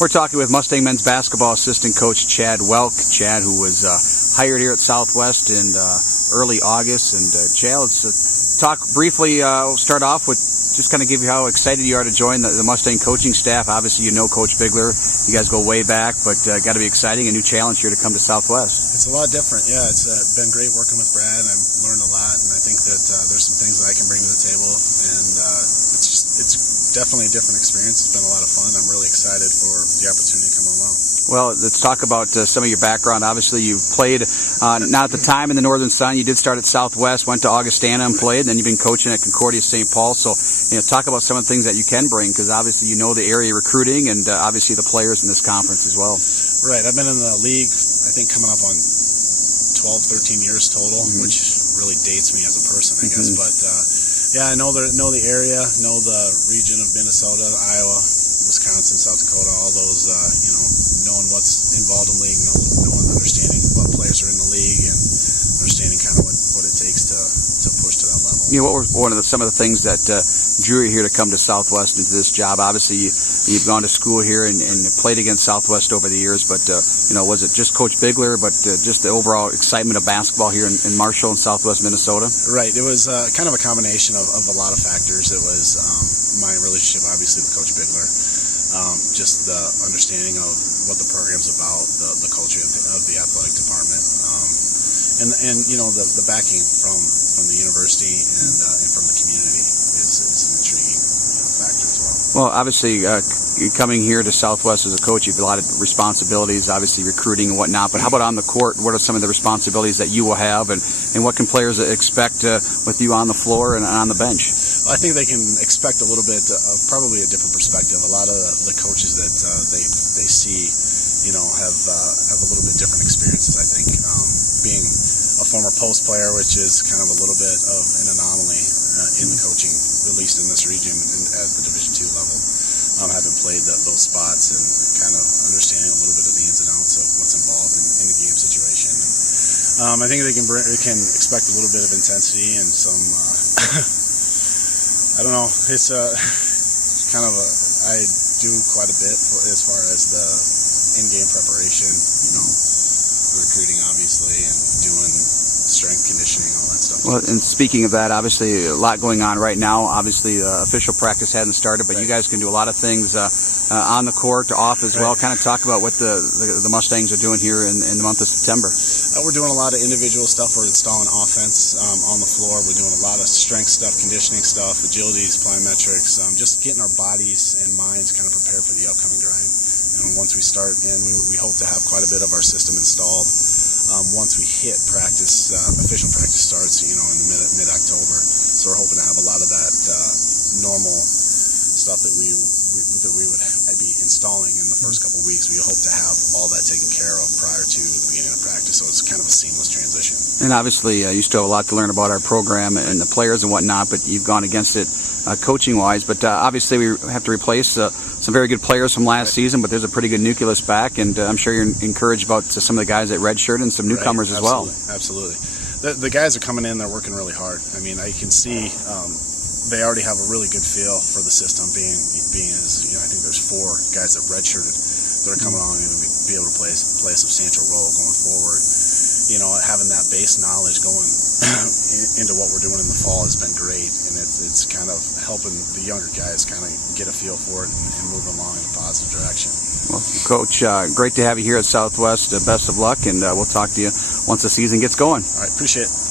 We're talking with Mustang men's basketball assistant coach Chad Welk. Chad, who was hired here at Southwest in early August. And Chad, let's talk briefly. We'll start off with just kind of give you how excited you are to join the Mustang coaching staff. Obviously, you know Coach Bigler. You guys go way back, but got to be exciting. A new challenge here to come to Southwest. It's a lot different. Yeah, it's been great working with Brad. I've learned a lot, and I think that there's some things that I can bring to the table. And it's definitely a different experience. It's been a lot of fun. I'm really excited for the opportunity to come along. Well, let's talk about some of your background. Obviously, you played not at the time in the Northern Sun. You did start at Southwest, went to Augustana and played, and then you've been coaching at Concordia St. Paul. So, talk about some of the things that you can bring, because obviously you know the area recruiting and obviously the players in this conference as well. Right. I've been in the league, I think, coming up on 12, 13 years total, which really dates me as a person, I guess. But yeah, I know the area, know the region of Minnesota, Iowa, Wisconsin, South Dakota, all those, knowing what's involved in the league, knowing, understanding what players are in the league, and understanding kind of what it takes to push to that level. What were some of the things that drew you here to come to Southwest into this job? Obviously, you've gone to school here and played against Southwest over the years, but was it just Coach Bigler, but just the overall excitement of basketball here in Marshall and Southwest Minnesota? Right. It was kind of a combination of a lot of factors. It was my relationship, obviously, with Coach Bigler. Just the understanding of what the program's about, the culture of the athletic department, and the backing from the university and from the community is an intriguing factor as well. Well, obviously, coming here to Southwest as a coach, you have a lot of responsibilities, obviously recruiting and whatnot. But how about on the court? What are some of the responsibilities that you will have, and what can players expect with you on the floor and on the bench? I think they can expect a little bit of probably a different perspective. A lot of the coaches that they see, have a little bit different experiences. I think being a former post player, which is kind of a little bit of an anomaly in the coaching, at least in this region at the Division II level, having played those spots and kind of understanding a little bit of the ins and outs of what's involved in the game situation. And I think they can expect a little bit of intensity and some. I don't know. It's kind of I do quite a bit as far as the in-game preparation, recruiting obviously, and doing strength conditioning, all that stuff. Well, and speaking of that, obviously a lot going on right now. Obviously, official practice hadn't started, but right. You guys can do a lot of things on the court, off as well. Kind of talk about what the Mustangs are doing here in the month of September. We're doing a lot of individual stuff. We're installing offense on the floor. We're doing a lot of strength stuff, conditioning stuff, agilities, plyometrics, just getting our bodies and minds kind of prepared for the upcoming grind. Once we start, and we hope to have quite a bit of our system installed once we hit practice, official practice starts, in the mid-October. So we're hoping to have a lot of that normal stuff that we would be installing in the first couple of weeks. We hope to have all that taken care of prior to the beginning of practice, so it's kind of a seamless transition. And obviously, you still have a lot to learn about our program and the players and whatnot, but you've gone against it coaching-wise. But obviously, we have to replace some very good players from last season, but there's a pretty good nucleus back, and I'm sure you're encouraged about some of the guys at redshirt and some newcomers as well. Absolutely. The guys are coming in, they're working really hard. I mean, I can see they already have a really good feel for the system, being as I think there's 4 guys that redshirted that are coming on and be able to play a substantial role going forward. Having that base knowledge going into what we're doing in the fall has been great, and it's kind of helping the younger guys kind of get a feel for it and move along in a positive direction. Well, Coach, great to have you here at Southwest. Best of luck, and we'll talk to you once the season gets going. All right, appreciate it.